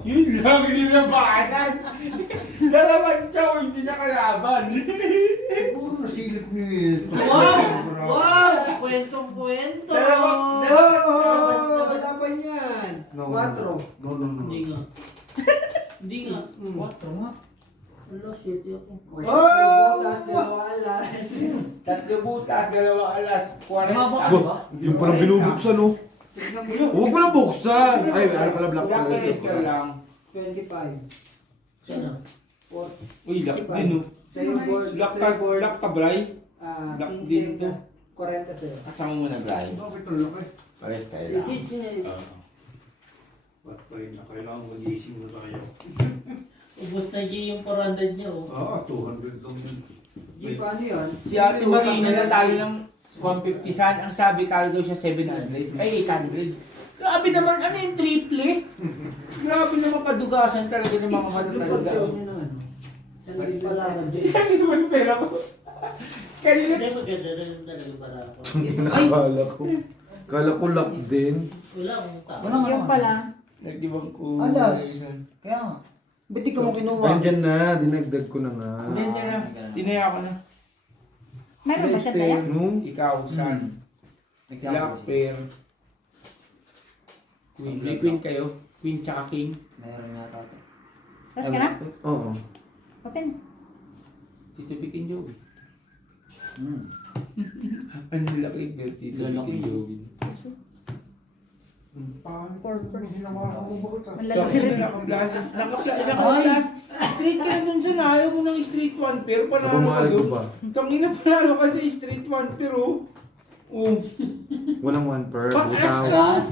Yun lang, yun lang bakanan. Dalawang chow, hindi na kalaban. Siguro nasilip niyo ito. Wow! Kwentong-kwento! Wala pa yan. 4. No. Hindi nga. Hindi nga. 4 nga. Wala, shit ako. Tatlo butas, dalawang alas, 40. Yung palang binubuksan, oh. Huwag mo na buksan. Ay, ano pala, black pala. Black ka lang. 25. Sana. Uy, lock din, oh. Sa'yo, board. Lock ka, Bray. Lock din to. 40 sa'yo. Kasama mo na, Bray. Bakit ang laki? Pares tayo lang. Legit siya. Ba't pa rin na kailangan mag-ising mo tayo? Ubus na G yung 400 niya, oh. 200 lang yun. G, paano yun? Si Ate Marina natalo ng 150 san. Ang sabi talo daw siya 700. Ay, 800. Grabe naman, ano yung triple? Grabe naman kadugasan talaga ng mga matatalaga. Sandali pala ako, J. Isang naman pera ko. Kanina. Hindi, maganda rin talaga para ako. Kala ko lock din. Wala akong tao. Yung pala. Nagdibang ko. Alas. Kaya nga. Ba't di ka mo kinuha? Andyan na, dinagdag ko na nga. Hindi na. Tinaya ko na. Meron ba siya kaya? No? Ikaw, san? Black pair. Queen. May queen kayo? Queen tsaka king? Meron nga tato. Tapos ka na? Oo. Open. Tito Bikin Joey. Ano laki girl? Tito Bikin Joey. Malaki rin. Naka-flash. Street ka na dun sa na. Ayaw mo ng street 1 pero panalo ka Nabumali ko dun. ba? Tangina panalo ka sa street 1 pero Walang 1 per. Pag-alas Butaw. ka.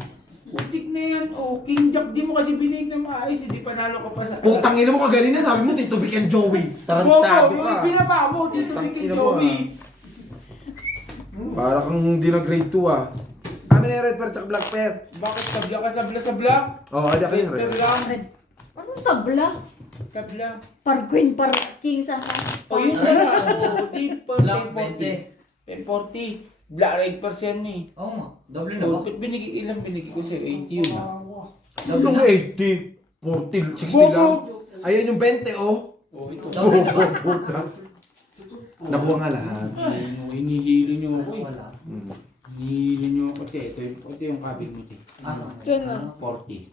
Putik na yan. King Jack di mo kasi binig na maayos. Hindi panalo ka pa sa... Putang ina mo kagalina, sabi mo Tito Vic and Joey. Tarantado Bobo, ka. yung binaba mo. Tito Putang Bikin ina mo, Joey. Para kang hindi na grade 2 ah. Kami na yung red pair tsaka black pair. Bakit sabla ka sabla? Oo, oh, ada kayo Red red. lang. Red. Anong tabla? Sabla. Par queen, par king sa ka. O yun na lang. Di pa. Black 1040. 1040. Black red percent eh. Oo nga. Doble na ba? Ilang binigay ko sa'yo? 80 yun ah. Ano nga 80? 40, 60 lang. Ayun yung 20 oh. Oh, ito. Puta. Nakuha nga lahat. Hinihilo nyo ako eh. Wala. Hinihilo nyo ako. Ito yung cabin mo. Asa? 40.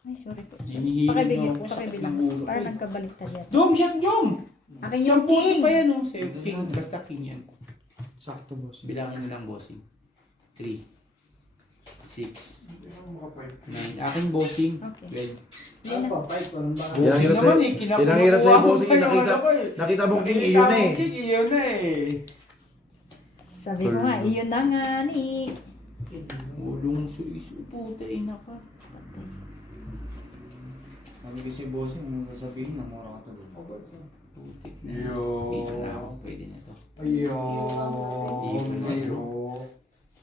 Ay, sorry po. Hinihilo Pakibigyan nyo po, ako sa pakibigyan. ulo. Parang nagkabaliktad yan. Dom, shot Dom! Akin yung Isang puti king. pa yan oh. Sa'yo, king. Basta king yan. Sakto boss. Bilangin na lang bossing. 3, 6, 9. Aking bossing. Okay. 12. Hindi na. Pinanghirap naman sa'yo. eh, kinakuha Pinanghirap sa'yo ko bossing. pa yung Nakita, ano ko eh. nakita mong king iyon na eh. King iyon na eh. Sabi ko nga, iyon na nga ni. Ulong suiso. Puta ina ka. Sabi ko si bossing, ano sasabihin na mura ka to. Putik na. Yo. Dito na ako. Pwede na to. Ayun.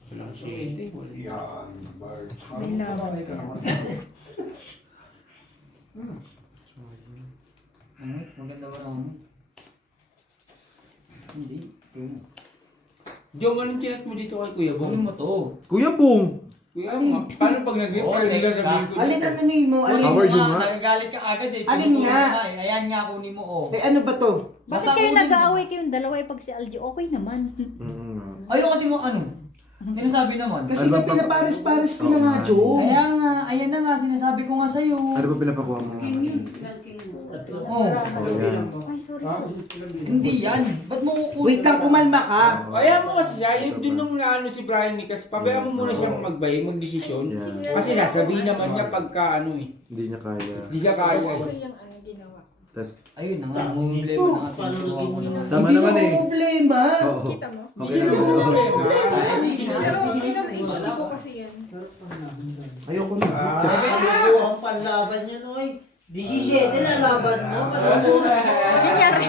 Walang shit eh. Wala. Yan. Barge. Binawan ka. Ano? Maganda ba naman? Hindi. Jom, anong chinat mo dito kay Kuya Bong? Ano mo to? Kuya Bong. Kuya, paano pag nag-rip ka, hindi ka sabihin ko. Alin ang nanin mo? Alin Howard mo? yun nga? Nagagalit ka agad eh. Alin Tinuturo nga? ka eh. Ayan nga kunin mo oh. Eh ano ba to? Bakit kayo nag-aaway kayong dalawa pag si Algie? Okay naman. Ayaw kasi mo ano. Sinasabi naman. Kasi Ano nga ba- pinapares-pares ko Oo na nga, nga. Joe. Kaya nga, ayan na nga, sinasabi ko nga sa'yo. Ano ba pinapakuha mo? Oh, Ayan. Ay, sorry po. hindi yan. Ba't mo kukunin? Wait lang, kumalma ka. Kaya mo kasi siya, yung dun nung naano si Brian ni kasi pabayaan mo muna siyang magdesisyon. Yeah. Kasi sasabihin naman niya pagka ano eh. Hindi niya kaya. Hindi ka kaya eh. Tas, Ayun na nga, ang problema na nga. Paano tinutuwa ko naging na. tama Hindi naman mo eh. problema. Oo. Kita mo? Okay na ako. Ayoko na. Ano ang panlaban niya, Noy? 17 na laban mo. Nangyari.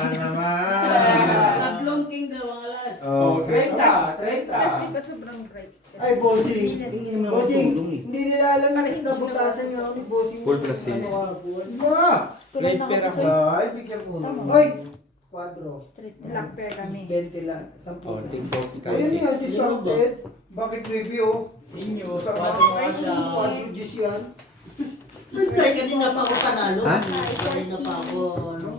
Tatlong king, dalawang alas. Oh, 30, 30. Tapos di ba sobrang bright? Ay, bossing. Hindi Bossing, hindi nila alam na nabutasan niya ako ni bossing. Full plus six. Ano ka, buwan. Ma! Tulad Great na pera kasi. ko. Ay, bigyan mo na. Oy! 4. Street Black pair kami. 20 lang. 10. Oh, take 40 ka. Ayun yan, discounted. Bakit review? Inyo, Sa paano nga siya? 4 G's yan. Kaya kanina pa ako panalo. Ha? Kanina pa ako, ano?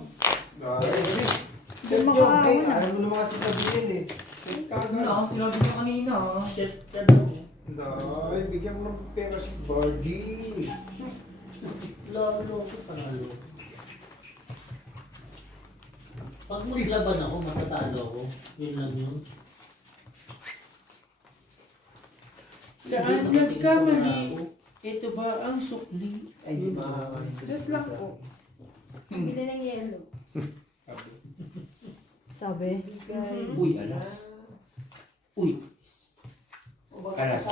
Set joke, eh. Alam mo naman kasi sabihin eh. Ano, sinabi ko kanina. Shit, ano? Nay, bigyan mo ng pera si Bargy. Lolo ko panalo. Pag maglaban ako, matatalo ako. Yun lang yun. Saan nagkamali? Ito ba ang sukli? Ay, di ba? Just lang po. Bili ng yellow. Sabi. Uy, alas. Uy, alas.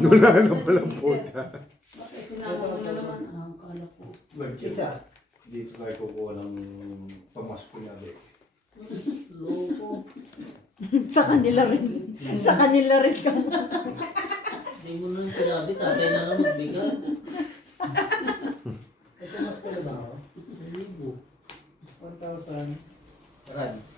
Wala na palang puta. Bakit sinama mo na naman? Ah, akala ko. Isa. Dito tayo kukuha ng pamasko niya. Loko. Sa kanila rin. Sa kanila rin ka. Hindi mo nang sinabi, tatay na lang magbigay. Ito mas pala ba ako? 1,000. Rans.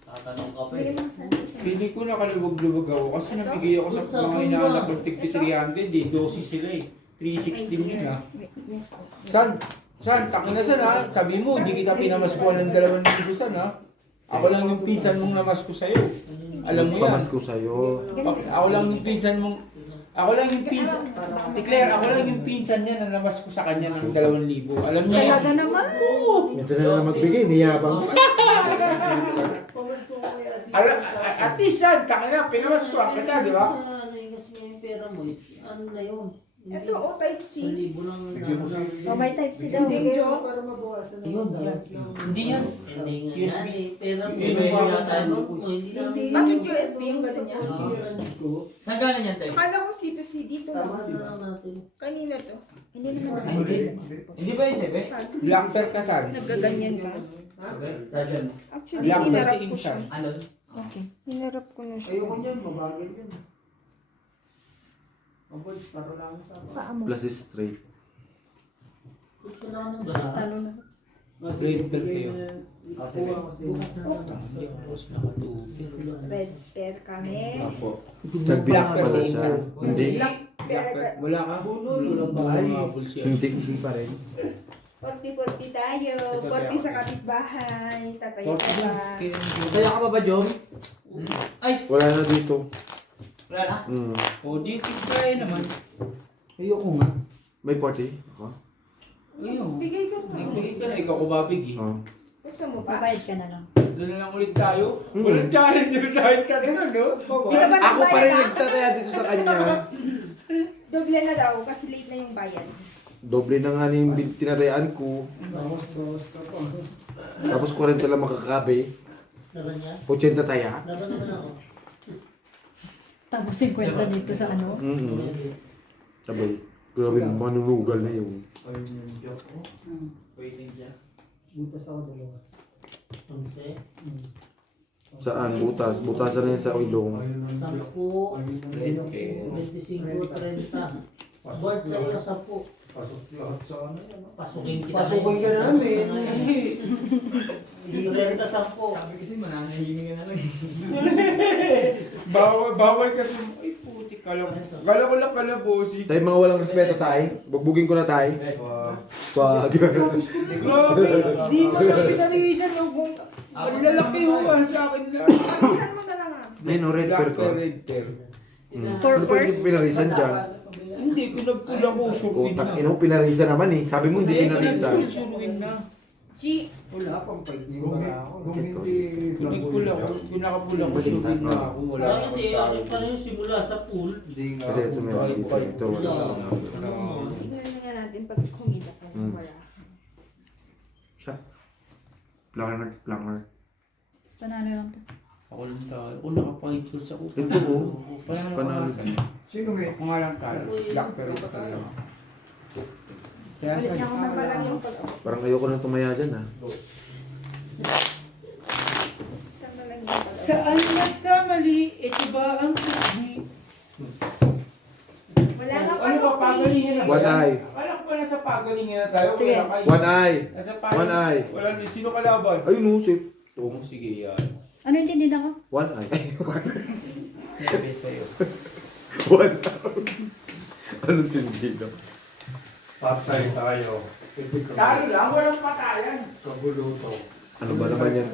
Tatanong ka pa Bili eh. mo sa isa. Pili ko nakaluwag-luwag ako kasi nabigay ako sa mga inaanak ko tigti 300 eh. 12 sila eh. 316 yun ah. Yes po. San? San? Takina san ha? Sabi mo, hindi kita pinamaskuhan ng 2,000 san ha? Ako lang yung pinsan mong namasko sa'yo. Alam mo yan. Pamasko sa'yo. Ako lang yung pinsan mong... Ako lang yung pinsan... Declare, ako lang yung pinsan niya na namasko sa kanya ng 2,000. Alam niya yan. Talaga naman. Minsan na lang magbigay, niyabang. At least yan, takina, pinamaskuhan kita, di ba? Ano yung kasi yung pera mo, ano na yun? Ito, o type C. 1,000 lang Bigyan mo na. si... Oh, may type C daw. Hindi kayo para mabawasan ng Ayun, yan. Hindi yan. Hindi nga USB. yan eh. Pera mo, Yun may yung mga yata, ano? ano. Hindi Hindi. namin. Bakit USB yung ganun niya? Saan galing yan, Tay? Akala ko C to C dito Tama lang. na lang natin. Kanina to. Hindi naman. Ay, hindi. Hindi ba yung sebe? Black bear ka, San. Naggaganyan ka. Sajan. Actually, Black bear hinarap si ko siya. Insan. Ano? Okay. Hinarap ko na siya. Ayoko niyan, mabagal yan. Maboy, paro lang sa ako. Paa mo. Plus is straight. Gusto lang ng bala. Talo na. Red bear kayo. Kuha ko sila. Hindi ako tapos nakatubig. Red pair kami. Ako. Nagbilang Black bear pala si siya. Insan. Hindi. Black bear. Wala ka? Walang bahay. Lumabol siya. Hindi pa rin. 40-40 tayo. Ito, 40 sa kaya- kapitbahay. Tatay 40 ka lang. ba? Kaya ka ba ba, Jom? Wala na dito. Wala na? O, di try naman. Ayoko nga. May party? Ako? Ayun. Bigay ka mo. Nagbigay ka na, ikaw kubabig eh. Oh. Gusto mo ba? Babayad ka na lang. Doon na lang ulit tayo. Walang challenger tayo ka na, no? Di ka ba Ako pa nagbayad rin ka? nagtataya dito sa kanya. Doble na daw kasi late na yung bayad. Doble na nga yung tinatayaan ko. Bawas ka pa. Tapos 40 lang makakabe. Laro niya? 80 taya. Laro naman ako. Tapos 50 dito sa ano. Sabay. Grabe, manunugal na yung. Ayun yung joke ko. Waiting siya. Butas ako dalawa. Onse. Saan? Butas. Butasan na yan sa ilong. Ayun ang joke. Sampu. Ayun ang Red joke. pair. 25, 30. Board sa'yo sa 10. Pasok lahat sa ano yan. Pasukin kita. Pasukin ka namin. Hindi ka sa 10. Sabi kasi mananahingi ka na lang. Bawal kasi. Ay, putik ka lang. Kala ko lang kalabosi. Tayo mga walang respeto tayo. Bugbugin ko na tayo. Wag. Grabe. Di mo na pinalisan yung kung ang lalaki ho sa akin lang. Saan mo na lang ah? Ayun o, red pair ko. Red pair. Ano pwede pinarisan dyan? Hindi ko nagkulang ko. Suruin na. Utak, pinarisan naman eh. Sabi mo hindi pinarisan. Suruin na. G. Wala pang fight ni Kung Bara ako. kung hindi... Kung nagkulang ko, kung nakapulang ko, suruin na ako. Wala Kaya akong hindi, tao. ako pa rin simula sa pool. Hindi nga. Kasi ito meron dito. Ito wala. Tingnan na nga natin pag kumita ka. Wala. Siya. Planger. Panalo lang to. Ako lang tao. Kung nakapangitlos ako. Ito oh. Panalo Panalo ka din. Sino may? Ako nga lang talo. Black pero ito ka lang. Kaya Ulit sa na ako pa lang yung pag Parang ayoko na tumaya dyan ah. Tama lang yung pag Saan nagkamali? Ito ba ang sukli? Wala nga Ano pa pagalingan na? One eye. Akala ko pa nasa pagalingin na tayo. Sige. Wala kayo. One eye. Nasa One eye. Wala na. Sino kalaban? Ayun no, safe. Oh, sige yan. Ano yung tindihan ko? One eye. Ay, Nebe sa'yo. one eye. Anong tindido? Patay tayo. Talo lang, walang patayan. Kabuluto. Ano ba naman yan?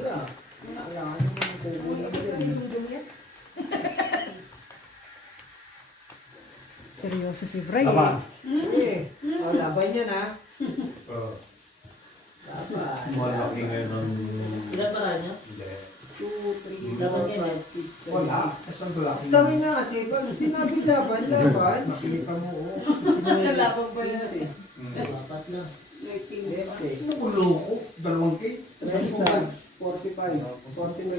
Seryoso si Bray. Tama. Sige. Laban yan ha. Laban. Malaki ngayon ang... Ilan para niya? Hindi. 2, 3, laban yan eh. Wala. Isang dalawa. Sabi nga kasi, pag sinabi laban, laban. Nakikita mo, oo. Nalabag ba yun? Dapat lang. Nagulo ko. 2K. 45. 45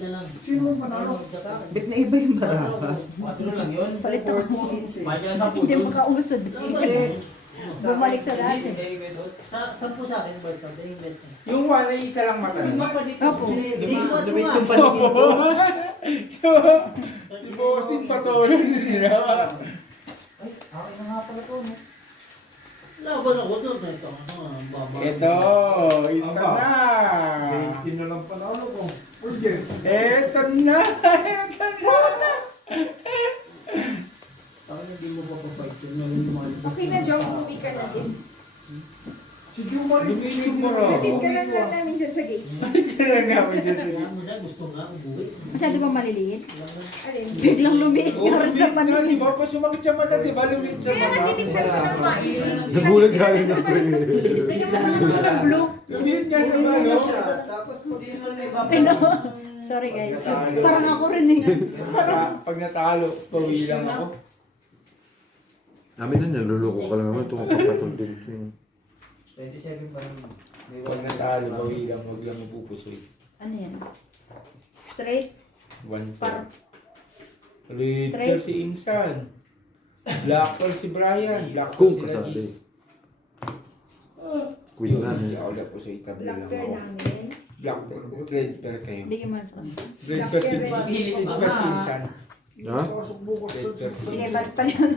na lang. Sino ang panalo? Bit na iba yung baraha. Ano lang yun? Palit ako. Madyan sa Hindi putol. makausad. Bumalik sa dati. Sampu sa akin, Bart. Invent na. Yung one ay isa lang mata. Opo. Dumit yung paligid ko. Si Bossing patuloy nila. Ay, akin na nga pala to. No? Laban ako doon. Ito, baba. Ito, isa Aba. na. 20 na lang panalo ko. Pwede. Ito na. Ito na. Ako hindi mo papafight yun. Yung mga Okay na, Joe. Umuwi ka na din. Si Jumar. Dumili mo ro. Hatid ka lang lang namin dyan sa gate. Ito na nga mo dyan. Kaya mo dyan, gusto nga umuwi. Masyado ba maliliit? Alin? Biglang lumiit Oo, ka rin sa di paningin. ba? Pa sumakit sa mata, di ba? Lumit sa Kaya mata. nagtitignan ko ng main. Nagulat ka rin ako. Blue. Lumit nga sa Ano mano. siya? Tapos pag Pero, sorry guys. Parang ako rin eh. Pag natalo, pawi lang ako. Namin na naluloko ka lang naman. Itong kapatol din. 27 pa naman. Pag natalo, pawi lang. Huwag lang mapupusoy. Ano yan? Straight? One Par. Red Straight. pearl si Insan. Black pearl si Brian. Black pearl Kung si kasabi. Regis. Queen na. Hindi ako na po sa itablo Black lang pearl ako. namin. Black pearl. Red pearl kayo. Bigyan mo na sa kanila. Red pearl si Black pearl. Red pearl si Insan. Ha? Pasok bukas Red pearl si Sige, Insan. ba't pala yun?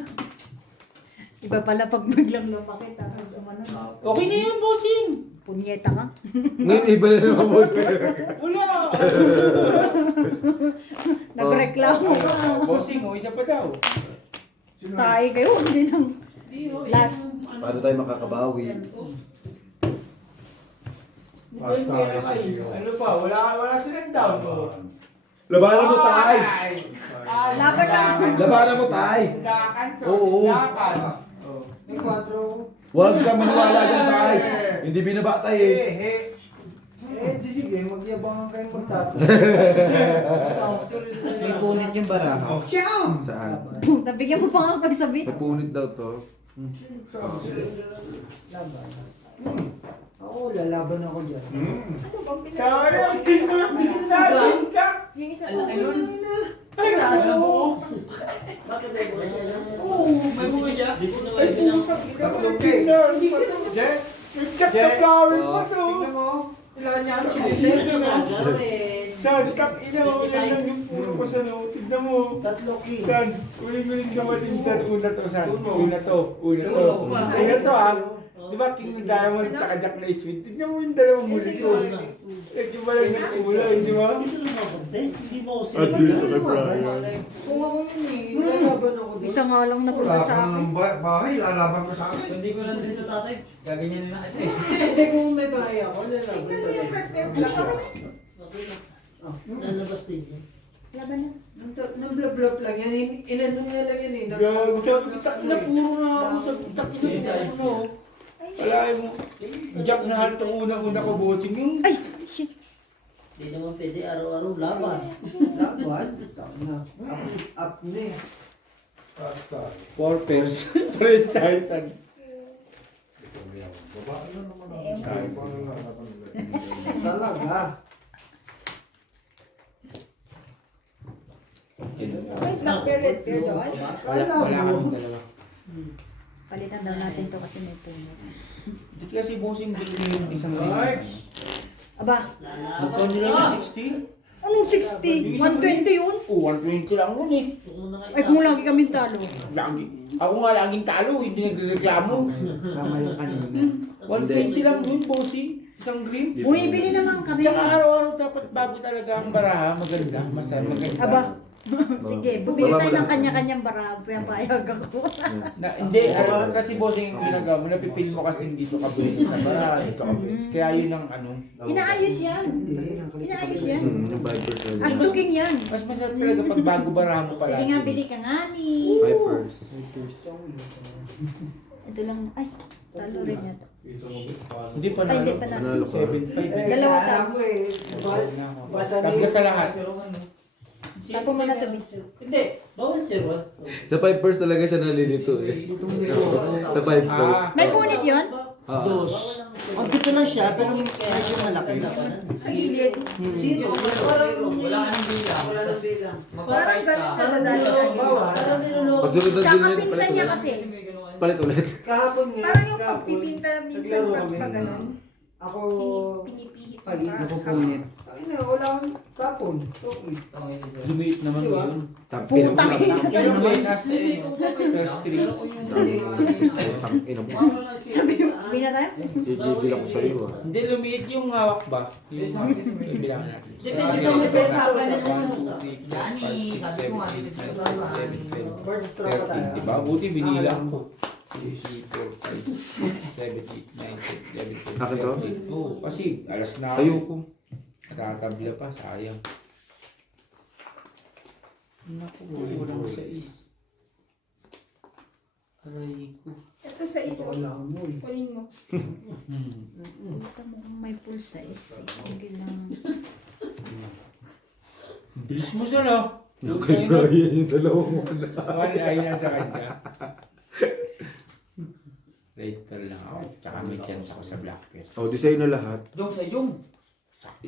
Iba pala pag biglang lumaki. Tapos umano. Okay na yan, bossing. Punyeta ka. Ngayon, iba na naman mo. Wala. Nagreklamo ka. Bossing, isa pa daw. Tayo kayo. Hindi nang last. Paano tayo makakabawi? May pera kayo. Ano pa? Wala silang down. Labanan mo, tay! Laban lang. Labanan mo, tay! Dakan to. Oo. Dakan. may kwadro. Huwag ka maniwala dyan, tay! Hindi binaba, tay eh. Di sige, magyabangan kayo magtapos. May punit yung baraha. Siyam! Saan? Nabigyan mo pa nga pagsabi. Nagpunit daw to. Laban. Oo, lalaban ako dyan. Sayang, lasing ka. Yung isa Ang laki nun. Ay, Alam mo? Bakit may bukas yan? Oo, May bunga siya. Ay, putang ina. Jack! Nag-check na flower pa to. Tignan mo. Ilan yan? San, kak ina mo. Yan lang yung puro ko sa no. Tignan mo. Tatlo king. San, uling-uling ka din San. Una to, San. Una to. Una to, ah. Di ba King ng Diamond tsaka Jack na Sweet? Tignan mo yung dalawang muli ko. Tignan mo lang yung kulay, di ba? Hindi mo ako Andito kay Brian. Kung ako yun eh, lalaban ako doon. Isa nga lang napunta Wala sa ka akin. ng bahay, lalaban ka sa akin. Hindi ko lang dito tatay. Gaganyan na kita eh. Hindi, kung may bahay ako, lalaban Tignan mo yung talaga. black pearl. Black pearl. Okay na. Lalabas din yan. Laban na. Nang-blab-blab lang yan. Inano nga lang yan eh. Gago, sabi ko, tak na puro na ako sa tak na puro. Wala mo. Jack na haltong una-una ko bossing yung... Ay, shit. Hindi naman pwede araw-araw laban. Laban? Tama na. Up na eh. Four pairs. First time, San. Babae na naman ako. Paano lalaban ulit? Talaga. May black pearl, red pearl doon. Wala kami dalawa. Palitan daw natin to kasi may puno. Dito kasi bossing dito yung isang Ay! Aba, Magkano nila ng 60? Anong 60? 120 yun? Oh, 120 lang yun eh. Ay, kung lagi kami talo. Lagi. Ako nga laging talo, hindi nagreklamo. Tama yung kanina. 120 lang yun, bossing. Isang green. Bumibili naman kami. Tsaka araw-araw dapat bago talaga ang baraha. Maganda, maganda. Aba, sige, bumili tayo ng kanya-kanyang baraha. Payag ako. Hindi, kasi bossing yung ginagawa mo, napipil mo kasi dito ka bilis na baraha, dito ka bilis. Kaya yun ang ano. Inaayos yan. Inaayos yan. Yung Vipers na Asluking yan. Mas masarap talaga pag bago baraha mo pala. Sige nga, bili ka nga ni. Vipers. Ito lang. Ay, talo rin yata. Hindi pa Ay, hindi nalo. pa na. Nanalo ka. 7-5. Dalawa talo. Tabla sa lahat. Tapo mo na to, Bin. Hindi, bawal zero. Sa Vipers talaga siya nalilito eh. Sa Vipers. May punit yun? Dos. Ang dito lang siya, pero medyo malaki. Zero. Wala ka nang bilang. Wala nang bilang. Parang ganun nadadalo sa bawah. Parang niloloko. Pagsunod na din yan, Kakapinta palit niya ulit. kasi. Palit ulit. Kahapon nga. Parang yung pagpipinta minsan pag ganun. Ako, Pinipihit mo pagit pa. na pupunit. Ay na, wala akong tapon. Okay. Lumiit naman Diba? yun. Putang ina. Kaya naman, nasa first three. Putang ina mo. Sabi mo, bina tayo? Idibil ako sa'yo ah. Hindi, lumiit yung hawak ba? Yung bilangan natin. Depende pa mo sa usapan niyo. Dani, sabi ko nga, dito sa usapan. First straw pa tayo. Diba? Buti binilang ko. 3, 4, 5, 6, 7, 8, 9, 10, 11, 12, Akin to? 13. Oo, kasi alas na Ayoko. natatabla pa, sayang. Naku, walang sa is. Aray ko. Ito sa isa. Wala akong mo eh. Kunin mo. Ito mo kung may pulsa eh. Sige lang. Bilis mo siya, no? Okay, Brian, yung dalawa mo na. Ay na sa kanya. Later lang ako. Tsaka may chance ako sa Blackbeard. O, di sa'yo na lahat. Yung sa yung.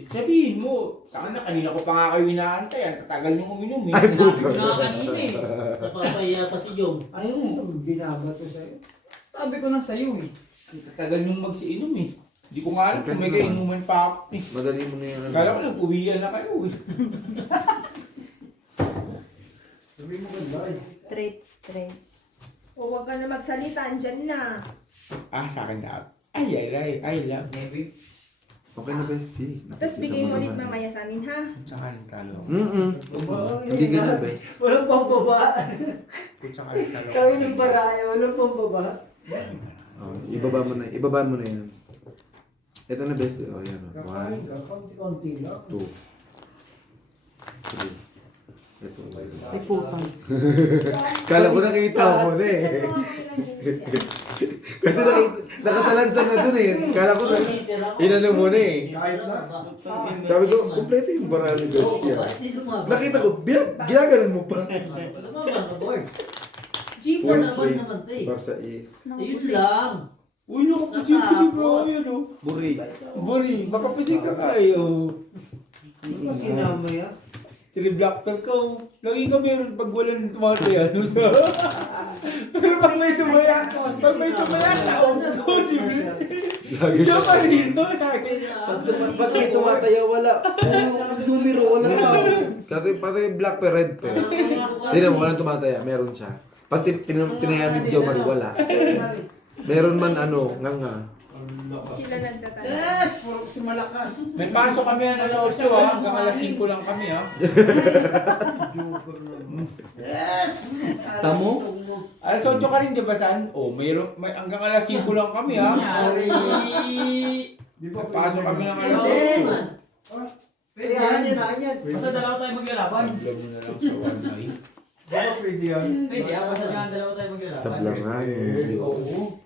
Sabihin mo, saka na kanina ko pa nga kayo inaantay. Ang tatagal niyong uminom eh. Sinabi ko na kanina eh. Napapahiya pa si Jong. Ayaw mo, binabato sa'yo. Sabi ko na sa'yo eh. Ang tatagal niyong magsiinom eh. Hindi ko nga alam kung may kainuman pa ako eh. Madali mo na yan. Kala ko nag-uwian na kayo eh. Sabi mo ganda eh. Straight. O huwag ka na magsalita, andyan na. Ah, sa akin na. Ay lang. Maybe. Okay na, bestie. Tapos bigay mo ulit mamaya sa amin, ha? Tsaka ng talo. Hindi ganyan, best. Walang pambaba. Tsaka ng talo. Kami ng baraya, walang pambaba. Oh, ibaba mo na yan. Ito na, best. O, yan. Kakain ka, konti-konti lang. 2, 3. Ito. Ay putang. Kala ko nakita mo na eh. Kasi nakasalansan na dun eh. Kala ko na inano mo na eh. Kahit na. Sabi ko, kumpleto yung barang ni Bestie ah. Nakita ko, ginaganon mo pa. Ano naman, aboard? G4 Four na. straight. naman to eh. Barca is. Yun lang. Uy, nakapusing ko si bro. Ayun o. Buri, baka pusing ka kayo. Ano ba sinama yan? Sige, Blackbeard ka oh. Lagi ka meron pag walang tumataya. Ano sa? Pero pag may tumaya, naupo si Bill. Lagi Diyan siya. pa rin, no? Lagi. Pag may tumataya, wala. Numero, walang tao. Pati black pa red pa. Tignan mo, walang tumataya. Meron siya. Pag tinayan ni Joe Marie, wala. Meron man ano, nga. Sila nagtatalo. Yes! Puro si malakas. May pasok kami na nalosyo ha. Hanggang alas 5 lang kami ha. Yes! Tamo? Alas 8 ka rin, di ba San? Oh, may hanggang alas 5 lang kami ha. Sorry! Di ba Pasok kami ng alas Kasi, 8. Pwede yan, yan. Basta dalawa tayo maglalaban. Tabla mo na lang sa one eye. Di ba pwede yan? Pwede ah, basta dalawa tayo maglalaban. Tablangan. Oo.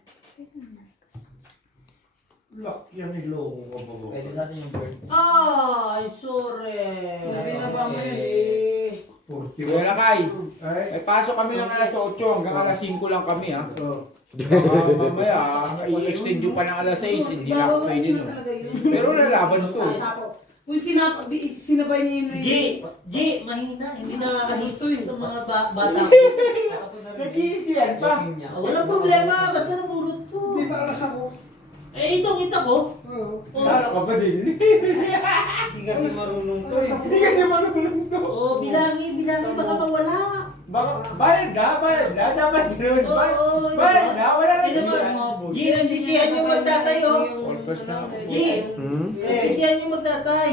Lock yan ni Lo. Pwede sa atin yung birds. ay, sorry. Sabi na ba mo yun eh? 40. Kuya Lakay, Ay, may pasok kami ng alas 8 hanggang alas 5 lang kami ha. ito. Baka mamaya, i-extend yung pa ng alas 6, hindi na ako pwede nun. Pero lalaban to. Kung sinabay niya yun G, mahina. Hindi nakakahito yung mga bata. Nag-iisi yan pa. Walang problema, basta napulot ko. Di ba alas ako? Eh, itong kita ko. Oo. Laro ka pa din. Hindi kasi marunong to. Hindi kasi marunong to. Oo, bilangin, baka mawala. Baka, bayad na. Dapat ganun. Oo, Bayad na, wala na Hindi siya. naman. G, nagsisiyan yung magtatayo. All first na ako. G, Hmm? nagsisiyan yung magtatay.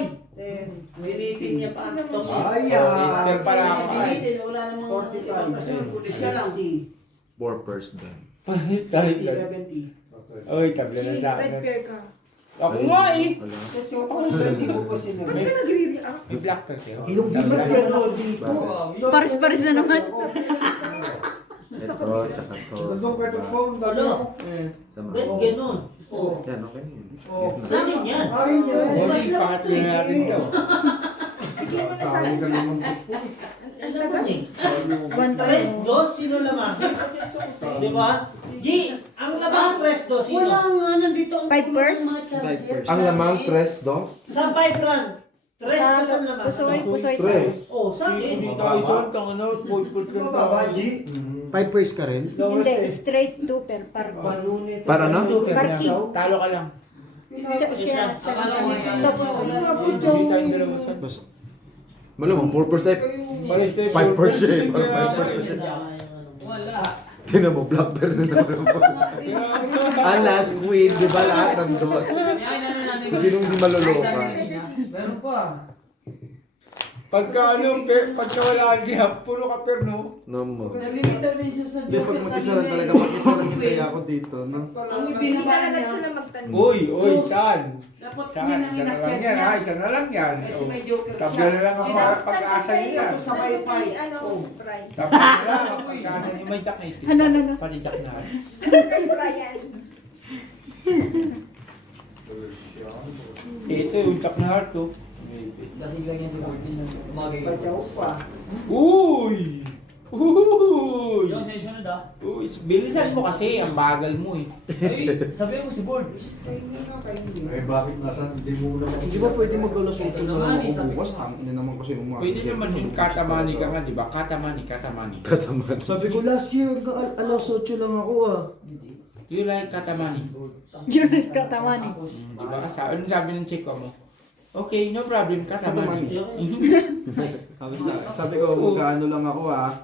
Dinitin niya pa. Ayan. Pero para ako ay. Dinitin, wala namang 45. kasi kundi siya lang. 4 then. Tayo sa... 70. Oy, tabla na sa Red akin. pair ka. Ako nga eh. Wala. Sa choco, hindi ko pa sinabi. Ba't ka nag-react? May black pack kayo. Yung Tabla. iba gano'n dito. Pares-pares na naman. Ito, tsaka to. Gusto ko ito phone, gano'n. Sama. Ba't ganun? Oo. Yan, okay na yun. Oo. Sa akin yan. Akin yan. Kasi pangatlo na natin to. Bigyan mo na sa Sabi akin. ka naman. Ang laman eh. One Tres, dos, sino laman? Di ba? G, ang lamang tres, dos, sino? Wala nga, nandito ang Five pairs? mga chargers. Ang lamang 3, 2. Sa 5 run. Tres, dos ang laman. Pusoy. 3. Oh, sa akin. Si Tyson, tang ano, pulpul ka Baba, G. 5 pairs ka rin? Hindi, straight to per par. Balunit. Para ano? Parking. Talo ka lang. Tapos kaya tapos Hindi tayong dalawa sa... Tapos, malamang 4 type. Pares tayo. 5%. 5%. Wala. Tinan mo, black bear na naman mo. Ang last queen, di ba lahat nandun? Kung sinong di maloloka. Meron pa. Pagka ano, pagka wala niya, puro ka per, no? No mo. Nalilitaw din siya sa Hindi, pag mag-isa lang talaga, makita lang yung kaya ako dito, no? Ang ibinaba niya. magtanong. Uy, saan? Dapat Saan? Isa na lang yan, ha? Isa na lang yan. Kasi Oh. may joker siya. Tabla na lang ang pag-asa niya. Tapos sa wifi. Ano, Oh. Brian. Tabla na lang ang pag-asa niya. May jack na isip. Ano. Pati jack na. Brian. Ito yung jack na heart, oh. Kasi lang yan si Martin. Pachaw pa. Uy! Uy! Yung session na Uy, bilisan mo kasi, ang bagal mo eh. sabi mo si Board. Eh, bakit nasa hindi mo naman? Hindi ba pwede mag-alas 8 Ito na naman, lang ako sabi bukas? ko. Tangin na naman kasi umaga. Pwede naman yung katamani ka nga, di ba? Katamani. Kataman. Sabi ko last year, alas 8 lang ako ah. Do you like katamani? Yun ang katamani. Di ba? Ano sabi ng chick mo? Okay, no problem, katamani. Sabi ko, magkaano lang ako ah.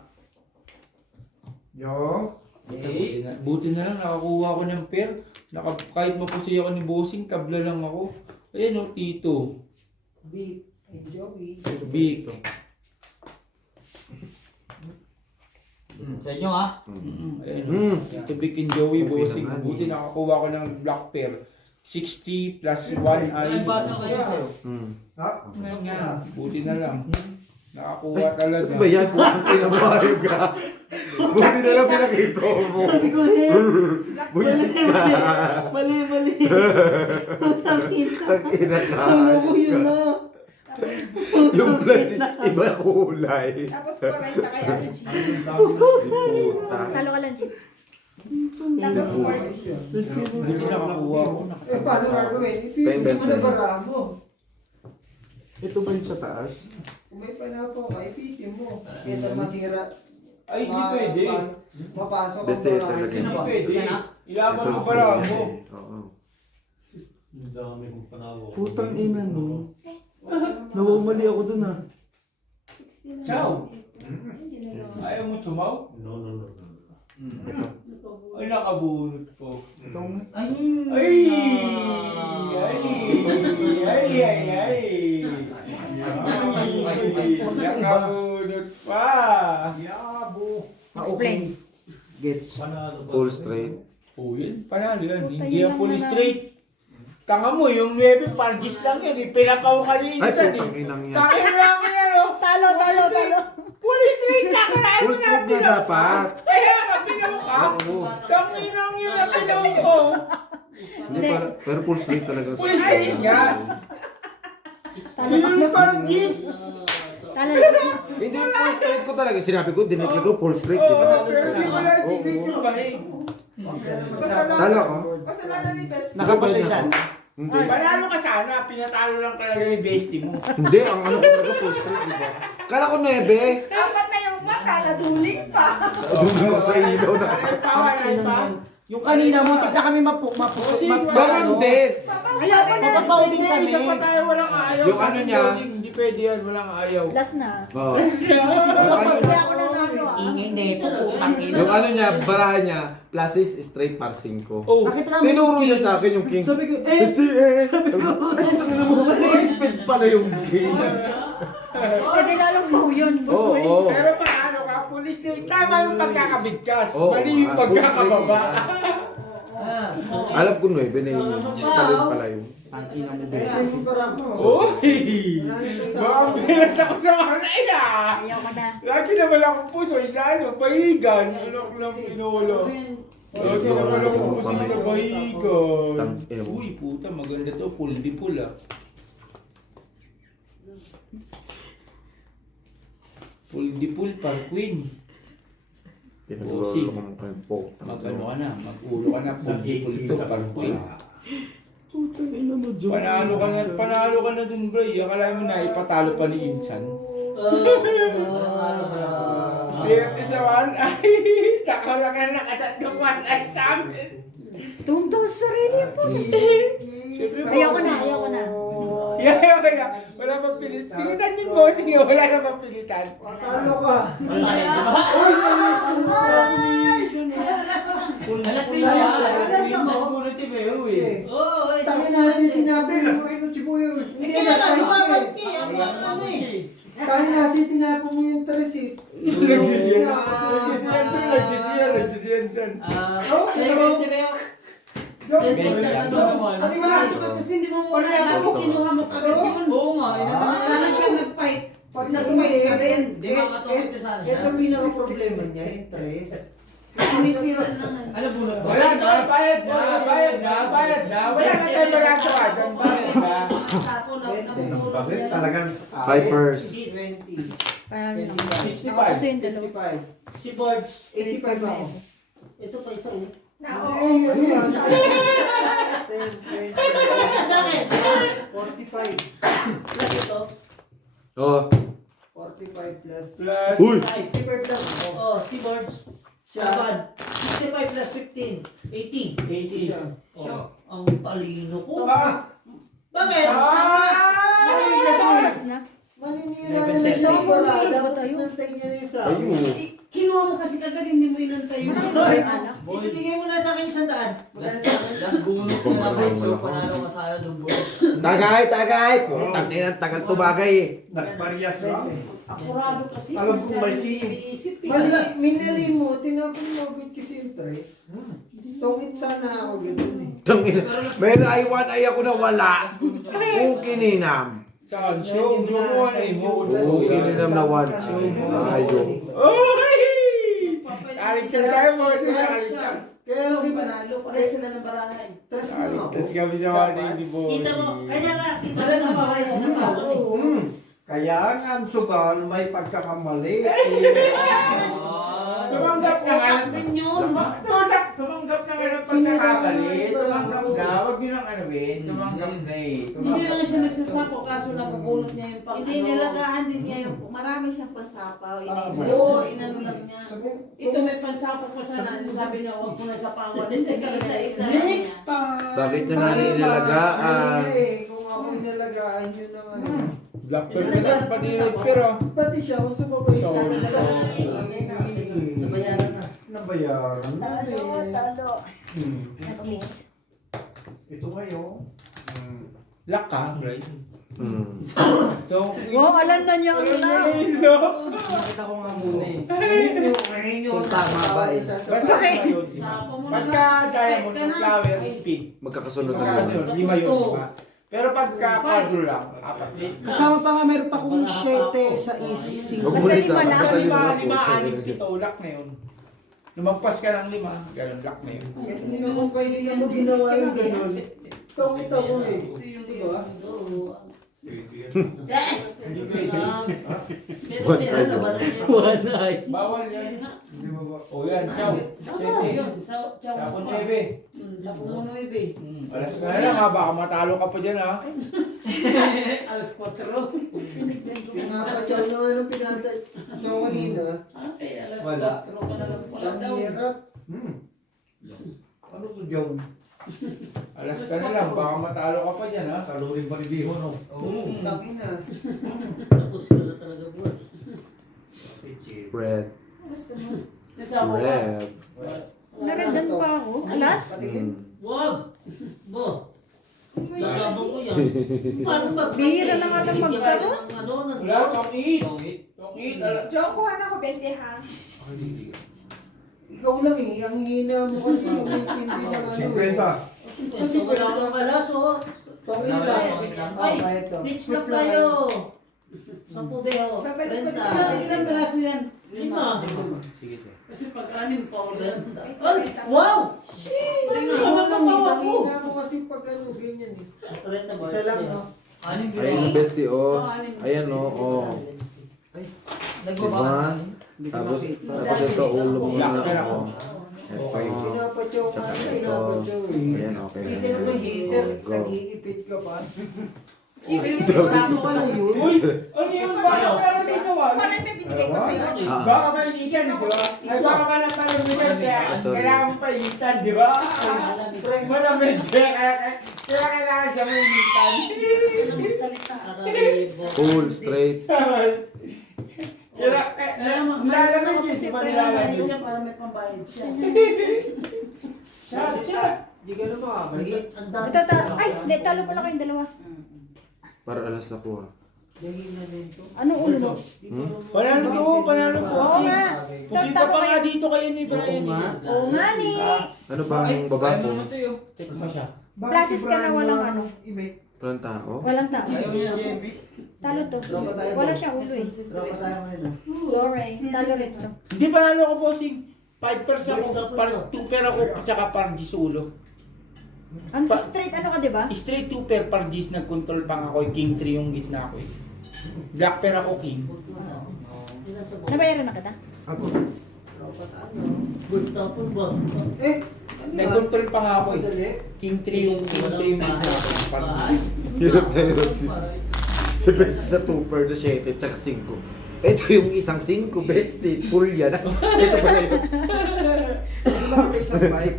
Yo. Buti na lang, nakakuha ko ng pair. Kahit mapusi ako ni Bossing, tabla lang ako. Ayan o, Tito. Big. Joey. Big. Sa inyo ha? Ayan o. Tito Big and Joey, Okay Bossing. naman, Buti eh. nakakuha ko ng black pair. 60 plus 1 ay... Nagbasa kayo sa'yo. Ha? Nga, buti na lang. Nakakuha talaga. Ano ba yan? Putang pinabayag ka. Buti na lang pinakita mo. Buisit ka. Mali. Tangina ka. Ano ko yun na? Yung plus is iba kulay. Tapos correct na kaya G. Puta. Talo ka lang, G. Tapos 4. Buti nakakuha ko. Eh, paano gagawin? Payment Ipipin mo na na. bara mo. Ito ba yung sa taas? Kung may panapo ka, ipitin mo. Kesa masira. Ay, hindi pwede. Mapasok Best ang day bahay. talaga. Hindi pwede. Ilaban Ito, mo para mo. Oo. Ang dami kong panawa. Putang ina no. Nawamali ako dun ah. Ciao. Ayaw mo tumaw? No. Ay, nakabunot ko. Ay! Nakabunot pa. Yabo. Explain. Gets. Panalo ba? Full straight. Oh, yun. Panalo yan. Puta, Hindi yun yan lang full na lang. straight. Tanga mo, yung 9 pargis lang yan. Pinakaw ka rin Ay, isa putang inang yan. Tangin lang ko yan, oh. Talo. Full straight na ka na. Full straight na dapat. Kaya ka, pinaw ka. Oo. Tangin lang yun na pinaw ko. Hindi, pero full straight talaga. Full straight yan. Yung pargis. Talo. Hindi, full straight ko talaga. Sinabi ko, dinigla ko full straight. Di ba? Oo, pero hindi mo lang Oo. tignan yung bahig. Talo ako. Kasalanan ni Best. Nakapasaysan. Hindi. Panalo ka sana, pinatalo lang talaga ni bestie mo. Hindi, ang ano ko talaga full straight, di ba? Kala ko 9. Dapat na yung mata, naduling pa. Doon ako sa ilaw na. Ay, pa. Yung kanina, muntik na kami mapusok. Ganun din. Ayoko na. Mapapaudin kami. Isa pa tayo, walang ayaw. Yung Sabi ano ko, niya? Hindi pwede yan, walang ayaw. Last na. Oo. Hindi ako nanalo ah. Ingay nito, putang ina. Yung ano niya, barahan niya, plus is straight par 5. Oh, Nakita namin Tinuro yung niya king. sa akin yung king. Sabi ko, Sabi ko, expect pala yung king. Pwede lalong po yun. Oo. Oo. pero paano ka, police din, tama yung pagkakabigkas, Oo, mali yung pagkakababa. Alam ko 9 na yun. Palin pala yun. Kasi yung parang mo. Uy! Baka bilas ako sa kanay ah! Ayoko na. Lagi naman akong puso, isa ano, bahigan. Ano ko lang pinulo. Lagi naman akong puso na bahigan. Uy, puta, maganda to, puldi-pul ah. Puldi-pul par queen. Pinagulolo ko ng tempo. Mag-ano ka na, mag-ulo ka na, puldi-pul to par queen. Panalo ka na dun bro, akala mo na ipatalo pa ni Insan. Swerte sa one ay, nakawala ka na nakatatlong one ay sa amin. Tungtong sarili po. Siyempre, Ayoko na, bossing. ayoko na. Ayaw ka na, wala pang pilit. Pilitan yung bossing eh, wala na pang pilitan. Patalo ka. Alat din niya. Mas bunod si Beo eh. Oo, Tangin na si tinapon mo kayo si Buyo. Hindi na kahit Tangin na si tinapon mo yung tres eh. Nagsisiyan. Ah. Nagsisiyan dyan. Sige, Beo. Ano wala? Kasi hindi mo muna alam kung kinuha mo kagad yun. Oo nga. Sana siya nag-fight. Pag Nag-fight ka rin. Di ba katulad sana siya? Ito pinaka-problema niya, yung tres. Sumisira na nga. Ano bunot ba? Wala na, bayad na. Wala na tayo magagawa dyan, bayad na. Sako na nabulot Bakit niya. talagang Vipers. 20. Parang 65. nakapuso yung dalawa. 85. Si Borge. 85 ako. Ito pa isa oh. Eh, ano yan? 10, 20. Sa akin. 45. Plus ito. Oo. 45 plus. Plus, Uy! 55 plus. Oh, si Borge. Siya. 65 plus 15. 80. 80 siya. Siya. Ang talino ko. Ba? Bakit? Oras na. Maninira na lang siya para. Dapat inantay niya na isa. Ayun. Kinuha mo kasi kagad, hindi mo inantay yun. Anak. Ibigay mo na sa akin 100. Last bunot ko na Borge. So, panalo ka sa akin ng Borge. Tagay! Putang ina, tagal to bagay eh. Nagparyas lang. Akurado kasi. Alam kong may iniisip eh. Minali mo, tinapon mo agad kasi yung tres. Tungit sana ako gano'n eh. Tangina. May naiwan ay ako na wala. Ukininam. saan? Show mo na mo. Ukininam na one. Ayo. Okay! Kaligtas tayo mo. Kaligtas. Kaya Hindi lagi panalo. Pares sila ng barahan. tres na ako. Kaligtas kami sa mga ni Boy. Kita mo. Kaya nga. Kita Pares mo na pares sa sila. Kaya nga ang sugal may pagkakamali. Tumanggap na nga. Din yun. Tumanggap na nga ng pagkakakali. Tumanggap na. Huwag nyo nang ano Ben. Tumanggap na eh. Hindi lang siya nagsasako kaso napupulot niya yung pang Hindi nilagaan din niya yung marami siyang pansapaw. Oo, inano lang niya. Ito may pansapo pa sana. Ano sabi niya, huwag ko na sa pawan. Hindi ka sa isa. Next time! Bakit niya nga inalagaan? Kung ako inalagaan yun ang ano. Black pearl na lang. Paninod pero. Pati siya, kung sumabay siya. Nabayaran na. Nabayaran na. Talo. Hmm. Nag-miss. Ito ngayon. Black ka, right? So, Wow, alam na niya ang lang. Nakita ko nga muna eh. Kung tama ba eh. Basta lima yun. Sapo mo na Pagka lang. diamond, Ka na. flower, Ay, speed. Magkakasunod na Magkakasunod, naman. 5 yun, diba? Pero pagka quadro lang, 4. Kasama pa nga, meron pa kong 7 sa easy. Huwag mo Basta isa, lima lang. basta Lima, lima po. 5, 6, 7, lock na yun. Lumagpas ka ng 5, ganun, lock na yun. Hindi naman kayo mo ginawa yung gano'n. Tungit ako eh. Diba? Yes! One eye. Bawal yan. O yan, chow. Tama 7. yun. Sa Tapon 9. Sapo mo na ibe. Alas ka na lang ha, baka matalo ka pa dyan ha. Alas 4. Pinapatyaw na nga ng pinatay. Siya kanina. Ay, alas 4 Wala. ka na lang pala daw. Ang hirap. Yung. Alas ka na lang, baka matalo ka pa dyan, ha? Talurin pa ni Biho, no? Takin na. Tapos ka na talaga buwan. Red. Gusto mo? Nasama ka. Red. Naredan pa ako. Alas? Patingin. Wag! Bo! Lalabang ko yan. Paano ba? Bihira na nga lang magkaroon. Ano, Wala, tong eat. Tong eat. Joke, kuha na ko 20 ha. Ikaw lang eh, ang hina mo kasi yung hindi na ano. 50. Kasi wala kang alas, oh. Tongin Wala, lang. okay lang. Ah, ito. Pitch Quit lang lang tayo. 10 beho. Ilang braso yan? 5. Sige, sige. Kasi pag-anim pa ulit. Ay! Wow! Ikaw lang eh, ang hina mo kasi pag ano, ganyan eh. Isa lang, no? Anim Ayan yung bestie, oh. Ayan, oh, oh. Nagbaba. Tapos ito, ulo mo na, oh. Ito. Pinapatyaw ka Tsaka na, ito. pinapatyaw eh. Ayan, okay. Hindi ka naman heater, Go. nag-iipit ka pa. Kasama ka lang yun. Uy! Ano yung baka meron tayo sa wall? Parang may binigay ko sa'yo. Ah. Baka mainitan, di ba? Ay, baka ka lang palamigan, kaya kailangan mo painitan, di ba? Malamig, kaya kailangan siya mainitan. Cool, straight. Nilalamig yun, di ba nilalamig? siya para may pambayad siya. Siya. Hindi ka na makakahit. Ay, hindi, talo pala kayong dalawa. Para alas na kuha. Dahil na din to. Anong ulo mo? Panalo po, panalo po. Oo nga. Kusita pa nga dito kayo ni Brian. Oo nga ni. Ano ba ang baba ko? Check mo siya. Plasis ka na walang ano. Imik. Walang tao? Walang tao. Ayaw niya, JB. Talo to. Tropa tayo, Wala boss. siyang ulo eh. Tropa tayo ngayon ah. Sorry. Talo rin to. Hindi panalo ko bossing. 5% ako, par 2 pair ako, tsaka par G's ulo. Ang straight ano ka, di ba? Straight 2 pair par G's nag-control pang ako, king 3 yung gitna ko eh. Black pair ako king. Nabayaran na kita? Apo. Tropa tayo. Tapos ba? Eh, Nag-control pa nga ako eh. Dali. King 3 yung gitna ko. Par G's. Hirap na hirap si bestie sa 2 per na 7 tsaka 5. Ito yung isang 5, bestie. Full yan. Ito pala yun. Bakit isang bike?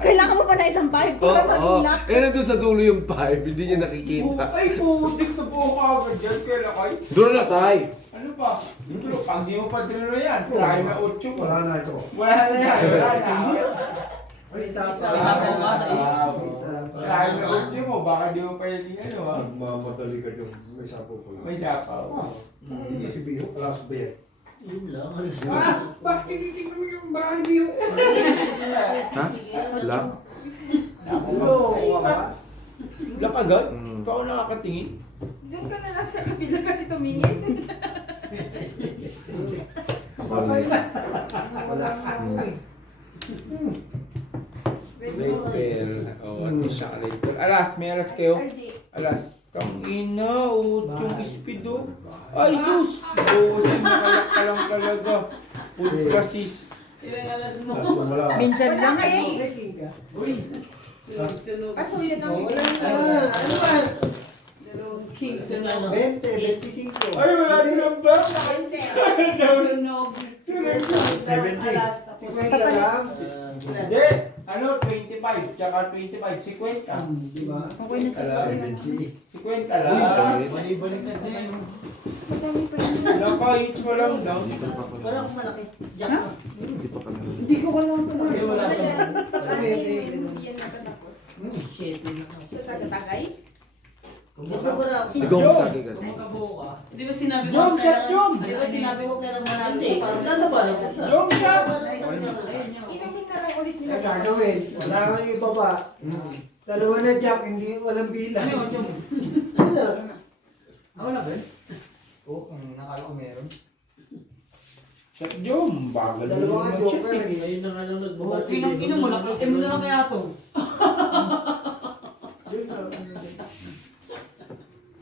Kailangan mo pa na isang pipe Oo, para oo. mag-lock. Eh, nandun sa dulo yung 5, hindi niya nakikita. Ay, putik na po ako agad dyan. Kaya kay. Doon na tayo. Ano pa? Pero pag di mo pa drilo yan, try na 8 ko. Wala na ito. Wala na yan. Wala na. Ay, isa pa. Isa pa ba sa is? Try na 8 mo. Baka di mo pa yan ano ha. Magmamadali ka yung may sapo ko lang. May sapaw. Hindi si Biho, alas ba yan? Yun lang. Alis Bakit tinitingnan mo yung brand new? Ha? Lock? Wala. Lock agad? Mm. Ikaw nakakatingin? Doon ka na lang sa kabila kasi tumingin. Wala ka mo eh. Late pair. Oh, at least siya late pair. Alas, may alas kayo? Alas. Kang ina, yung speed oh. Ay, sus! Busin mo ka lang talaga. Full process. Ilang alas mo? Wala. Minsan lang eh. Sunog. Kaso yun ang Ano ba? Dalawang king sunog. 20, 25. Ay, wala silang ba? Sunog. Alas tapos. 50 lang. Hindi. Ano, 25. Tsaka 25. 50. Diba? Okay na sa Alam. 50 lang. Balik-balikan na yun. Madami pa yun. Nakahit mo lang daw. Hindi pa pala. Parang malaki. Diyan ka. Hindi pa pala. Hindi ko alam pa Ay, wala Ano siya. yan? Yan nakatapos. Shit. Yun lang. Siya tagatagay? Ito ba na? Ikaw ang tagay ka. Kung magkabuo ka, Di ba sinabi ko Jump shot, jump! Di ba sinabi ko kailangan manalo Hindi. sa parang Ano ba? Jump shot! Inumin na lang ulit nila. Ang gagawin, wala kang ibaba. Dalawa na jack, hindi walang bilang. Wala. wala ba yun? Oo, nakala ko meron. Shot jump. Bagal mo Dalawa nga naman shot joker eh. eh. Ayun na nga lang nagbabasa. Ino mo lang, mo na lang kaya to.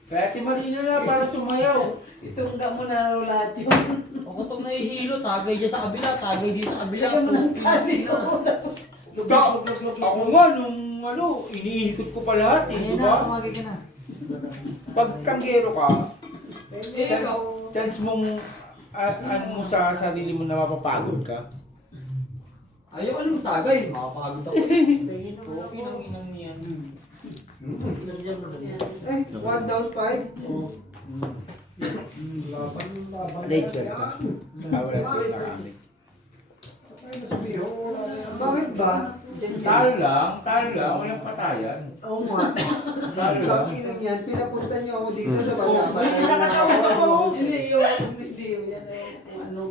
Kaya timarino na para sumayaw. itungga mo na raw lahat yun. Ako pag nahihilo, tagay dyan sa kabila, tagay din sa kabila. Kaya mo ng kanino. Ako nga, nung ano, iniikot ko pa lahat eh, di Ayan na, ba? tumagay ka na. Pag kanggero ka, Ikaw. chance mong ano mo sa sarili mo na mapapagod ka. Ayaw ka lang tagay, makapagod ako. Okay lang inang niyan. Eh, 1 down 5. Rachel ka. Wala sila kami. Bakit ba? Talo lang, walang patayan. Oo nga. Talo lang. Kakinang yan, pinapunta niyo ako dito sa Balapan. May nakatawa ako. Hindi, yung museum. Yan yung ano.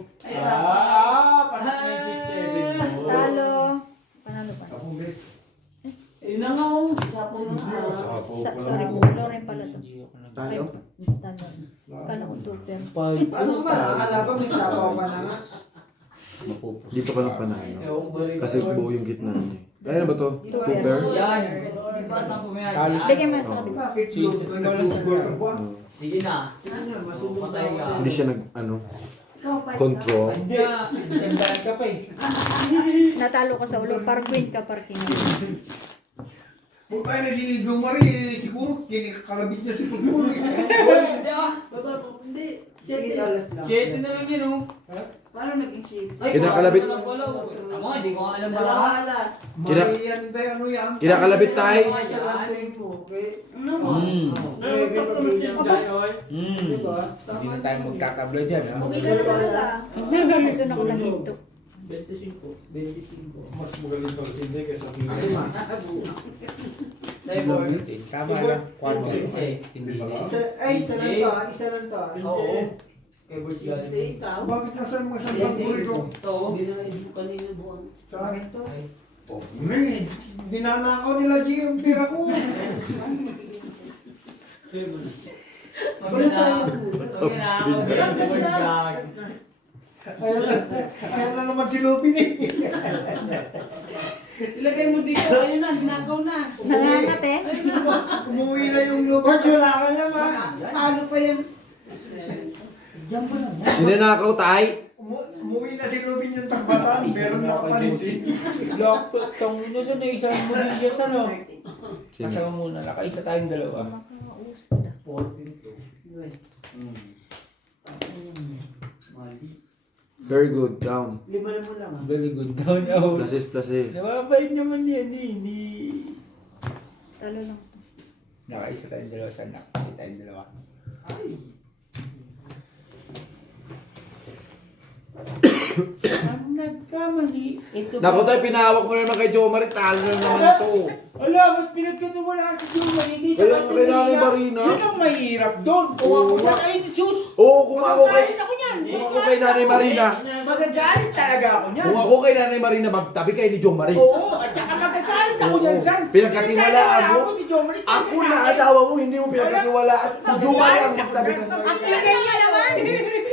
Pasok na yung 6-7 mo. Talo. Panalo pa. Yun na nga oh. Sapo na nga. Sorry, Loren pala to. Talo? Talo. Kala ko 2 pero. Ano ba? Akala ba may sabaw ka na nga? Dito ka lang panalo. Kasi buo yung gitna niya. Kaya na ba to? 2 pair? Yan. Basta po may Bigyan mo sa kabila. Bakit yung Sige na. Patay ka. Hindi siya control. Hindi. Sendaan ka pa eh. Natalo ka sa ulo. Par queen ka, par king. Kung kaya na si Jomari, siguro kinikalabit niya si Pagpuro. Hindi ah. Hindi. Sige, alas lang. Kete na lang yun oh. Paano naging shape? Kinakalabit. Tama, hindi ko alam ba. Dalawa alas. Marian ba ano yan? Kinakalabit tayo. Sa lantuin mo, okay? Ano mo? Maybe mag-iyan. Diba? Hindi na tayo magkatablo dyan. Ha? Umila na pala ta. Ito na ko lang ito. 25. Mas magaling pa si Hindi kaysa si Tama lang. 4. Isa lang to. Oo. Kay Boys Sa galing. ikaw. Bakit nasa mga sandang puro? Ito. Hindi na yung kanina buwan. Sa akin to. May, dinanakaw nila G yung tira ko. Kaya na naman si Lupin eh. Ilagay mo dito. Ayun na, ginagaw na. Nangangat eh. Umuwi na yung Lupin. Wala ka naman. Paano pa yan? Ninanakaw tayo. Umuwi na si Lupin yung tagbatan. Pero nakapalit eh. Lockpot tong doon na isang muli sa no. Kasama muna. Nakaisa tayong dalawa. Very good. Down. Lima mo lang ah. Very good. Down out. Pluses. Nababait naman yan eh. Hindi. Talo lang. Nakaisa tayong dalawa sa anak. Kasi tayong dalawa. Ang nagkamali. Ito Naku tayo, pinahawak mo naman kay Joe Marie. Talo na naman to. Wala, mas pinagkatiwalaan si Juma. Hindi sa Kaya kay Nanay Marina. Yun ang mahirap doon. Kung ako yan ay sus. Oo, kung ako kay... Magagalit ako niyan. Kung ako kay Nanay Marina. Magagalit talaga ako niyan. Kung ako kay Nanay Marina, magtabi kay ni Joe Marie. Oo, at saka magagalit ako niyan, San. Pinagkatiwalaan mo. Ako si Joma. Ako na asawa mo, hindi mo pinagkatiwalaan. Si Joe Marie ang magtabi ng Ang ingay niya naman.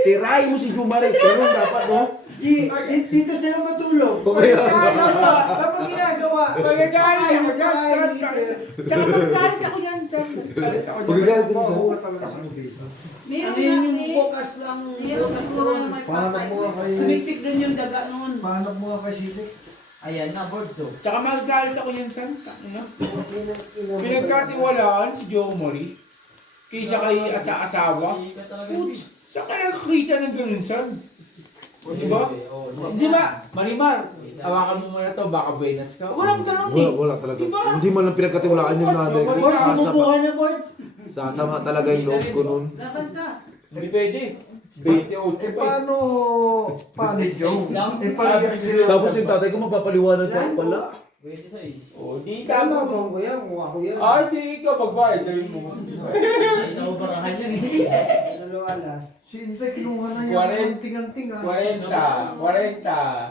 Tiray mo si Joe Marie. Ganun dapat, no? Dito sila matulog. Kapag ginagawa. Magagalit ako niyan, San. Tsaka magagalit ako niyan, San. Magagalit ako niyan. Pagagalit din sa Meron Ano yun na yung eh. bukas lang. Meron Bukas na doon. may Paano patay. mo kayo? Sumiksik din yung daga noon. Paano mo nga kay Sipik? Ayan na, board to. Tsaka magagalit ako niyan, San. Ano? Pinagkatiwalaan si Jomari. Kaysa kay asawa. Hindi ka talaga. Putz, saan ka nakakita ng ganun, San? Di ba? Di ba? Marimar, hawakan mo muna to, baka buenas ka. Walang ganun eh. Wala talaga. Diba? Hindi man lang pinagkatiwalaan yung nanay ko. Sumubukan na, boys. Sasama talaga yung loob ko nun. Laban ka. Hindi pwede. 28 pa. Paano Joe? lang. Pag sila. Tapos yung tatay ko magpapaliwanag pa pala. 26. O, di Tama tama. ba ko yan? Mukha ko yan. Di ikaw magbayad. Gawin mo. Ay, nakabarahan yan eh. Dalawa alas. Si Intay kinuha na yan. 40. Tingang-ting ah. 40.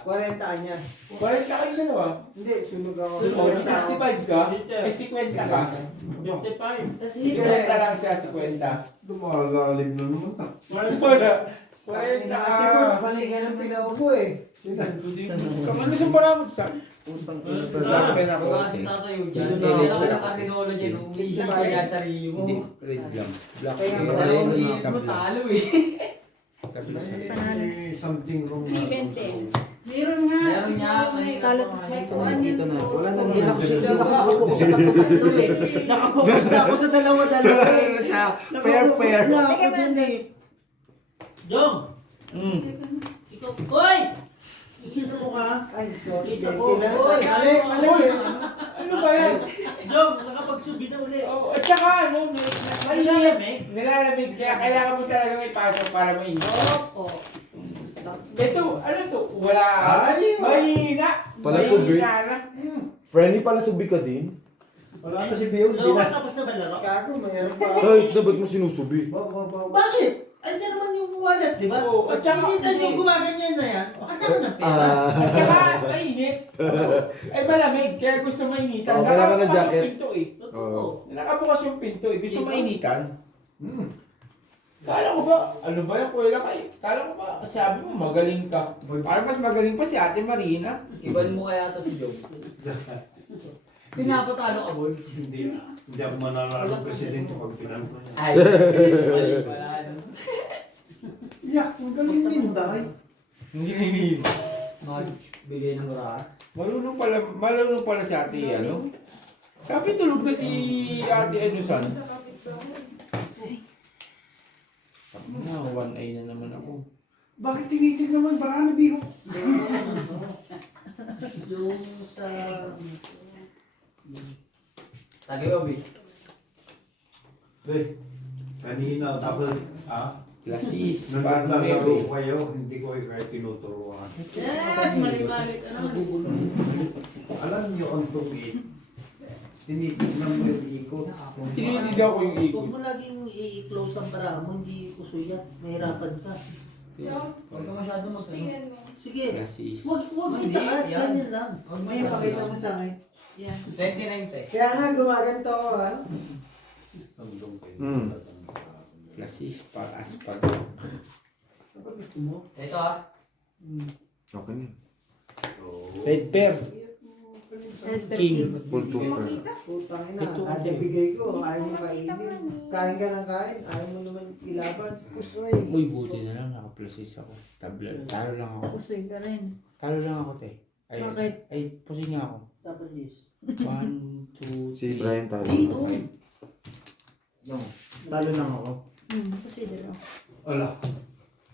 40 kanya. 40 kayo dalawa. Hindi, sunog ako. O, 55 ka? Eh, 50 ka. 55. Tapos 50 lang siya, 50. Dumalalim na naman. Wala. 40 Kasi ka. boss, balik ka ng pinaupo eh. Kamano sa maramot sa? Grabe na ako. Kasi tatayo dyan. Hindi ako nakakinola dyan. Umiisip ka dyan sarili mo. Red lang. Black. Kaya nga, Dalawang hilit mo talo eh. Something wrong na. meron nga. Meron nga. Kalot. May kuwan yun. Wala nang dilak siya. Nakapokus na ako sa dalawa-dalawa eh. siya. Nakapokus na ako Teka, dun eh. Jong! Ikaw, Koy! Kita mo ka? Ay, sorry. Kita Thank ko. you lang. Oy, Mali, mali. Uy, ano ba yan? Jong, nakapagsubi na uli. Oh, at saka ano, nilalamig kaya kailangan mo talaga may pasok para mainit. Opo. Ito, ano to? Wala. Ay, Mahina. Pala subi. Mahina na. Friendly pala subi ka din. Wala na si Bill. Hindi Loko, na. tapos na ba laro? Kago, mayroon pa. Ay, na ba't mo sinusubi? Bakit? Andiyan naman yung wallet, di ba? Oo, at saka- Kita niyo gumaganyan na yan. Kasama ng pera. At saka, mainit. Ay, malamig. Kaya gusto mainitan. Oh, kailangan ng Nakabukas jacket. yung pinto eh. Totoo. Nakabukas yung pinto eh. Gusto Diba? mainitan. Hmm. Kala ko ba, ano ba yung kuya kay? Kala ko ba, sabi mo magaling ka. Parang mas magaling pa si Ate Marina. Iban mo kaya ito si Joe. Pinapatalo ka, boy. Hindi ako mananalo presidente pag pinanto niya. Ay, mali pala. ano. Yak, ang galing ninda. Ay. Hindi nilin. Bigay ng mura. Marunong pala si Ate, ano? Sabi tulog na si Ate Enusan. Na, 1A na naman ako. Bakit tinitig naman? Marami biho. Yung sa... Tagay mo, Bi. Kanina, tapos, Klasis, parang naglalaro bebe. kayo, hindi ko kayo tinuturuan. Yes, mali-mali ka naman. Alam niyo ang tubig, tinitignan mo yung ikot. Tinitignan ko yung ikot. Huwag mo laging i-close ang bara mo, hindi kusuyat. Mahirapan ka. Huwag ka masyado Tingnan mo. Sige. Klasis. Huwag Hindi, itaas, yan. ganyan lang. May pakita mo sa akin. Yan. 29 te. Kaya nga, gumaganto ako ha. Ang tubig. Klasis, para aspag. Ano gusto mo? Ito ah. Okay na. Red pear. King. Full tuker. Putang ina, Ito, kada okay. bigay ko, ayaw mo kainin. Kain ka ng kain, ayaw mo naman ilaban. Pusoy. Uy, buti na lang, naka-plasis ako. Tablet. Talo lang ako. Pusoy ka rin. Talo lang ako, te. Ay, Bakit? ay, pusin nga ako. Tapos this. 1, 2, Si 3. Brian tayo. Talo lang ako. Pusoy din ako. Ala,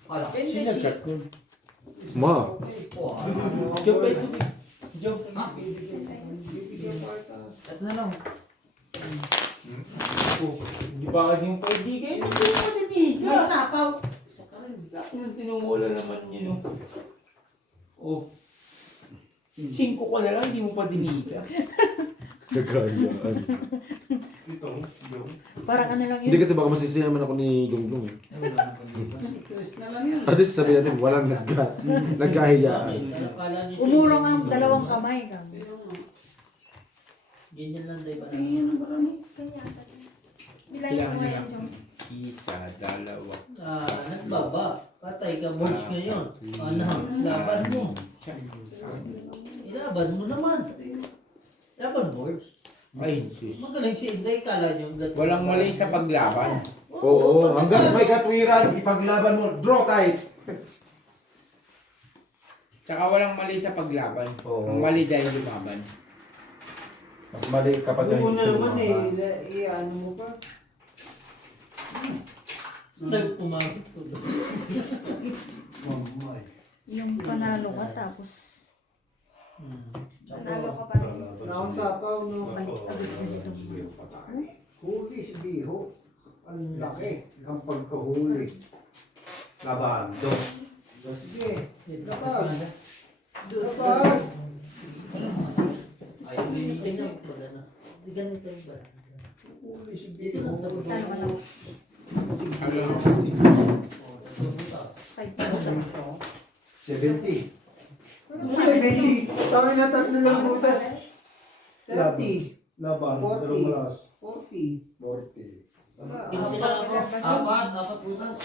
Ala. Sino nag-cut ko? Ma. Joke, ito. Joke. Ito na lang. Oh, di ba yung kaibigan? Hindi mo matiniga. May sapaw. Isa ka rin. Yung tinungula naman yun. Oh. 5 ko na lang, hindi mo pa diniga. Nagkayaan. ito, yung Para ka na lang Hindi yun. kasi baka masisi naman ako ni Jongjong eh. Twist na lang yan. At least sabihin natin, walang nagkahiyaan. Umurong ang dalawang kamay ka. Ganyan lang tayo ba? Ayan, marami. Kanya. Bilangin Kailangan mo nyo yan, lang. Jom. Isa, dalawa. Nagbaba. Patay ka boys ngayon. Ano? Laban mo. Ilaban mo naman. Laban boys. Ay, sus. Magaling si Inday. Kala nyo. Walang mali sa paglaban. Oo, hanggang may katwiran, ipaglaban mo, draw tight. Tsaka walang mali sa paglaban. Oo. Ang mali dahil lumaban. Mas mali kapag Ano na naman ano mo pa. Umabot ko. mamay. Yung panalo ka tapos Nanalo ka pa rin. Nakasapaw no. Sige, patay. Huli si Biho. Ang laki. Ang pagkahuli. Labando. Sige. Kapag. Kapag. Ayaw din Tingnan mo pag ano. Di ganito yung ba? Huli si Dito Biho. lang sa baba. ano ka lang. Ano? 5,000 ko. 70. 70. Tama na tatlo lang butas. 30. Laban, 40. dalawang malas. 40. 40. Sila ako. Apat butas.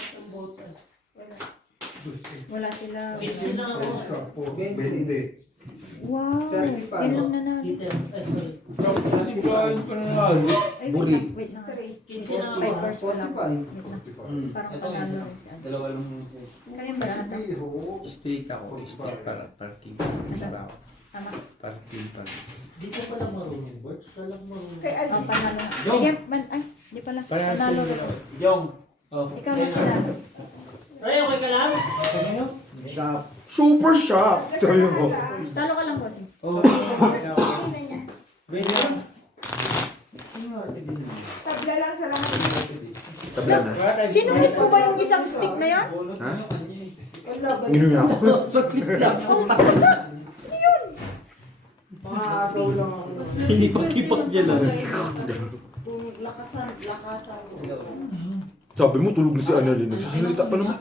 Wala sila. Sila na ako. 20. Wow! 35. Yan lang nanalo. Dito. Ay, sorry. Kasi Brian pa nanalo. Ay, Buri. wait lang. Kinsi na ako. 5 hours wala. 45. Wait lang. Parang Ito panalo yun. rin si Ate. Dalawa lang. Kaya ba lahat? Biho. Street ako. Street para parking. Diba ako? Tama. Parking pa. Dito pa lang marunong boys. Kalang marunong. Kay Alvin. Ang panalo. Yung. Ay, ay, di pala. Panalo rin. Yung. Oh. Ikaw na pala. Ray, okay ka lang? Ano? Super shock! Sabi mo. Talo ka lang, boss. Oh. Tabla lang sa lahat. Tabla na. Sinungit mo ba yung isang stick na yan? Ha? Ino niya ako. Saglit lang. Makakagaw lang ako. Hinipag-hipag niya lang. Kung lakasan. Sabi mo, tulog na si Annalyn. Nagsasalita pa naman.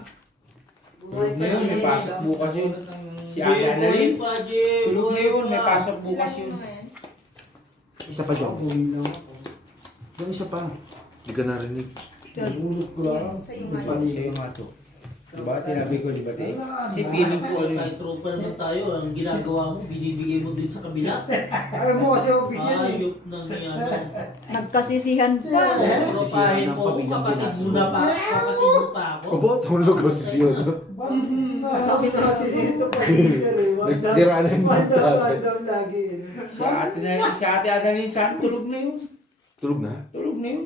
Tulog na yun, may pasok bukas yun. Si Ate Annalyn. Tulog na yun, may pasok bukas yun. Isa pa dyan. Uwi lang ako. Yung isa pa. Hindi ka narinig. Nabulot ko lang. Sa'yo nga to. Diba? Tinabi ko, diba? Kasi feeling ko ano Kahit tropa naman tayo, ang ginagawa mo, binibigay mo din sa kabila. Ayaw mo kasi ako bigyan eh. Ayop ng yan. Nagkasisihan pa. Tropahin mo ako, kapatid mo na pa. Kapatid mo pa ako. Opo, tulog ko si yun. Sabi ko kasi dito pa sir eh. Nagsira na yung mata. Daw lagi eh. si Ate Annalyn saan? Tulog na yun. Tulog na? Tulog na yun.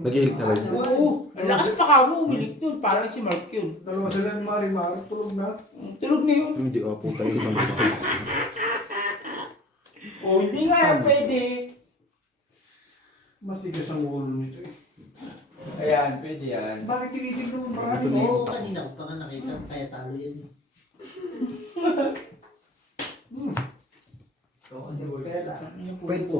Nag-ihilik na kayo. Oo. Ang lakas pa ka mo, umilik yun. Parang si Mark yun. Dalawa sila ni Mari-Mari, tulog na. Tulog na yun. Hindi, puta. Hindi ka naman. Oh, hindi nga yan pwede. Mas tigas ang ulo nito eh. Ayan, pwede yan. Bakit tinitignan mo marami Oo, mo? kanina ko pa nga nakita, kaya talo yan. Kwento.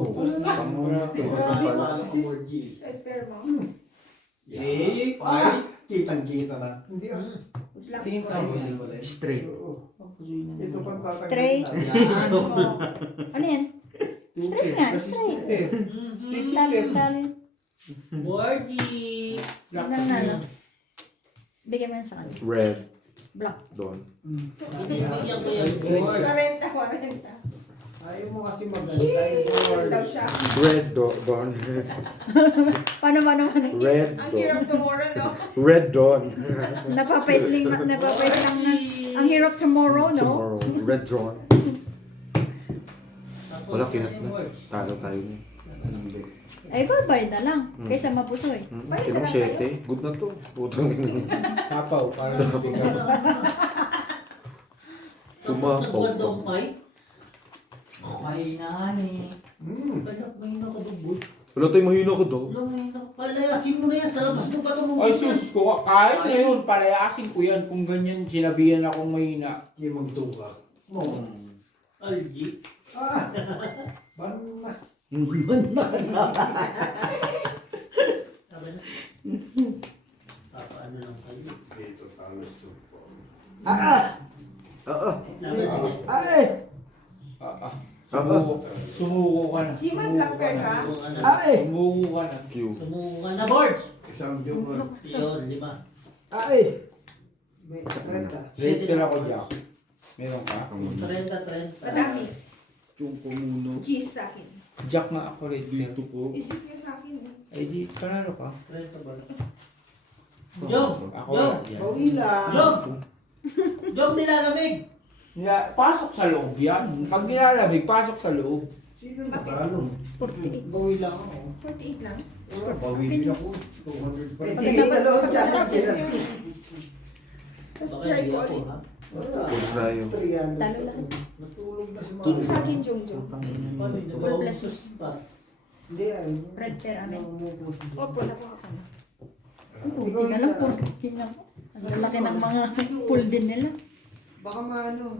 Kitang-kita na. Hindi ah. Tingin ka mo Straight. Oo. Ito pang tatanggalin Straight. na. Ano yan? Straight nga, straight. Talo. Borgie! Nanalo. Bigyan mo yan sa kanya. Red. Black. Doon. Binibigyan ko yan, Borgie. 40. Ayaw mo kasi maganda. Daw siya. Red Dawn. Paano? Red Ang Dawn. hirap tomorrow, no? Red Dawn. Napapais lang na ang hirap tomorrow, no? Tomorrow. Red Dawn. Wala, kinat na. Talo tayo niya. Ay, babay na lang. Kaysa mapuso eh. Kinong 7. Good na to. Putang ina. Sapaw, parang mabigat. Sumapaw. Nagwanda ang pipe. Mahina eh. Anak, mahina ka doon, boy. Wala tayong mahina ko daw. Wala, mahina ka. Palayasin mo na yan. Sa labas mo pa tumungkit. Ay sus ko, kahit na yun, palayasin ko yan kung ganyan sinabihan akong mahina. Yung magduga. Oo. Algi. Ah! Ban na. Sabi na. Papaano lang kayo. Oo. Laban na yan. Ay! Sumuko ka na. G-Man Black Bear ka? Ay! Sumuko ka na. Q. Sumuko ka na, boards! Isang joker. Yun, 5. Ay! May renta. Later ako, Jack. Meron ka? 30. Madami. Chungko muno. Cheese sa akin. Jack nga ako rin. Dito ko. I-cheese ka sa akin. Ay di, panalo ka. 30 ba? Jom! Ako Jom! wala yan. Bawi lang. Jom! Jom, nilalamig! Pasok sa loob yan. Pag nilalamig, pasok sa loob. Sino natalo? 48. Bawi lang ako. 48 lang. Wala, bawi din ako. 200 pa. Pag dapat Tapos Baka try hindi ko ako, ulit. ha? Wala. Huwag tayo. 300. Talo lang. Natulog na si King Mami. sa akin, Jong Jong. Paano yun? God bless you. Hindi ay. Red Bear, amen. Opo, nakuha ka na. Hindi na lang po. Ang laki ng mga pool din nila. Baka maano,